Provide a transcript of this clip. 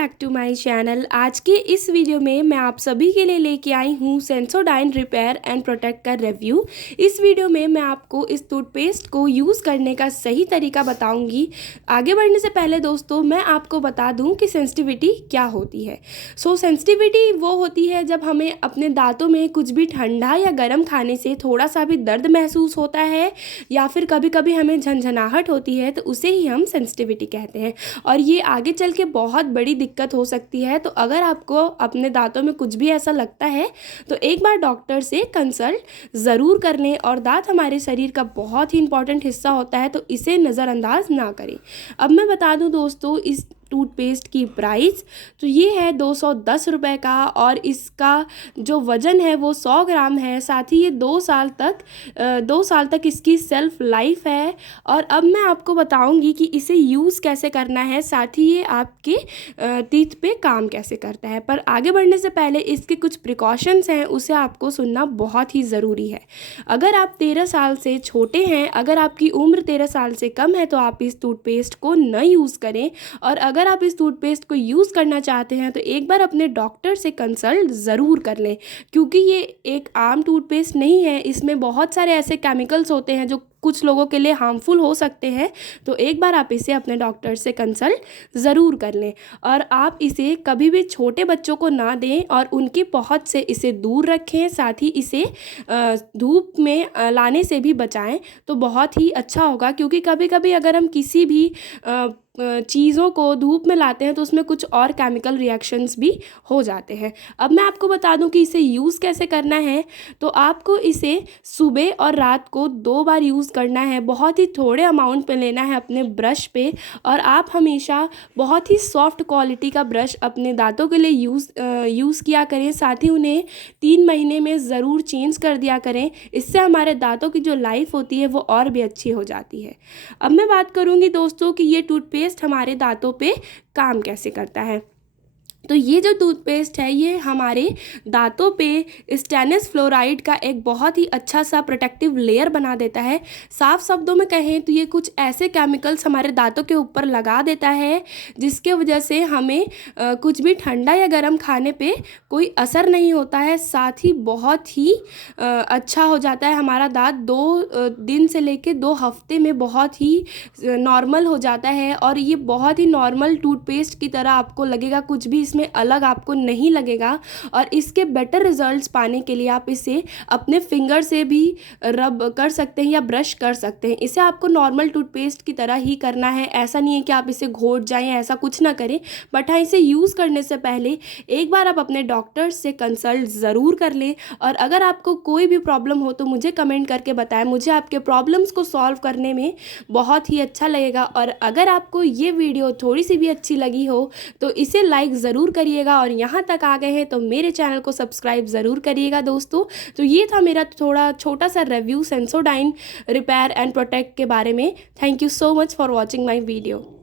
Back to my channel. आज के इस वीडियो में मैं आप सभी के लिए लेके आई हूँ सेंसोडाइन रिपेयर एंड प्रोटेक्ट का रिव्यू। इस वीडियो में मैं आपको इस टूथपेस्ट को यूज़ करने का सही तरीका बताऊंगी। आगे बढ़ने से पहले दोस्तों मैं आपको बता दूं कि सेंसिटिविटी क्या होती है। सेंसिटिविटी वो होती है जब हमें अपने दांतों में कुछ भी ठंडा या गर्म खाने से थोड़ा सा भी दर्द महसूस होता है या फिर कभी कभी हमें झंझनाहट होती है, तो उसे ही हम सेंसिटिविटी कहते हैं। और ये आगे चल के बहुत बड़ी दिक्कत हो सकती है। तो अगर आपको अपने दांतों में कुछ भी ऐसा लगता है तो एक बार डॉक्टर से कंसल्ट ज़रूर कर लें। और दांत हमारे शरीर का बहुत ही इंपॉर्टेंट हिस्सा होता है, तो इसे नज़रअंदाज ना करें। अब मैं बता दूं दोस्तों इस टूथपेस्ट की प्राइस, तो ये है 210 रुपये का और इसका जो वज़न है वो 100 ग्राम है। साथ ही ये 2 साल तक इसकी सेल्फ लाइफ है। और अब मैं आपको बताऊंगी कि इसे यूज़ कैसे करना है, साथ ही ये आपके टीथ पे काम कैसे करता है। पर आगे बढ़ने से पहले इसके कुछ प्रिकॉशंस हैं, उसे आपको सुनना बहुत ही ज़रूरी है। अगर आप 13 साल से छोटे हैं, अगर आपकी उम्र 13 साल से कम है, तो आप इस टूथपेस्ट को न यूज़ करें। और अगर आप इस टूथपेस्ट को यूज़ करना चाहते हैं तो एक बार अपने डॉक्टर से कंसल्ट ज़रूर कर लें, क्योंकि ये एक आम टूथपेस्ट नहीं है। इसमें बहुत सारे ऐसे केमिकल्स होते हैं जो कुछ लोगों के लिए हार्मफुल हो सकते हैं। तो एक बार आप इसे अपने डॉक्टर से कंसल्ट ज़रूर कर लें। और आप इसे कभी भी छोटे बच्चों को ना दें और उनकी पहुंच से इसे दूर रखें। साथ ही इसे धूप में लाने से भी बचाएं, तो बहुत ही अच्छा होगा। क्योंकि कभी कभी अगर हम किसी भी चीज़ों को धूप में लाते हैं तो उसमें कुछ और केमिकल रिएक्शंस भी हो जाते हैं। अब मैं आपको बता दूं कि इसे यूज़ कैसे करना है। तो आपको इसे सुबह और रात को 2 बार यूज़ करना है। बहुत ही थोड़े अमाउंट पे लेना है अपने ब्रश पे। और आप हमेशा बहुत ही सॉफ्ट क्वालिटी का ब्रश अपने दांतों के लिए यूज़ किया करें। साथ ही उन्हें 3 महीने में ज़रूर चेंज कर दिया करें। इससे हमारे दांतों की जो लाइफ होती है वो और भी अच्छी हो जाती है। अब मैं बात करूँगी दोस्तों कि ये टूथपेस्ट हमारे दांतों पे काम कैसे करता है। तो ये जो टूथपेस्ट है ये हमारे दांतों पे स्टेनस फ्लोराइड का एक बहुत ही अच्छा सा प्रोटेक्टिव लेयर बना देता है। साफ शब्दों में कहें तो ये कुछ ऐसे केमिकल्स हमारे दांतों के ऊपर लगा देता है जिसके वजह से हमें कुछ भी ठंडा या गर्म खाने पे कोई असर नहीं होता है। साथ ही बहुत ही अच्छा हो जाता है हमारा दांत। 2 दिन से लेके 2 हफ्ते में बहुत ही नॉर्मल हो जाता है। और ये बहुत ही नॉर्मल टूथपेस्ट की तरह आपको लगेगा, कुछ भी इसमें अलग आपको नहीं लगेगा। और इसके बेटर रिजल्ट्स पाने के लिए आप इसे अपने फिंगर से भी रब कर सकते हैं या ब्रश कर सकते हैं। इसे आपको नॉर्मल टूथपेस्ट की तरह ही करना है। ऐसा नहीं है कि आप इसे घोट जाएं, ऐसा कुछ ना करें। बट हाँ, इसे यूज़ करने से पहले एक बार आप अपने डॉक्टर से कंसल्ट ज़रूर कर लें। और अगर आपको कोई भी प्रॉब्लम हो तो मुझे कमेंट करके बताएं। मुझे आपके प्रॉब्लम्स को सॉल्व करने में बहुत ही अच्छा लगेगा। और अगर आपको ये वीडियो थोड़ी सी भी अच्छी लगी हो तो इसे लाइक ज़रूर करिएगा। और यहाँ तक आ गए हैं तो मेरे चैनल को सब्सक्राइब ज़रूर करिएगा दोस्तों। तो ये था मेरा थोड़ा छोटा सा review Sensodyne repair and protect के बारे में। Thank you so much for watching my video.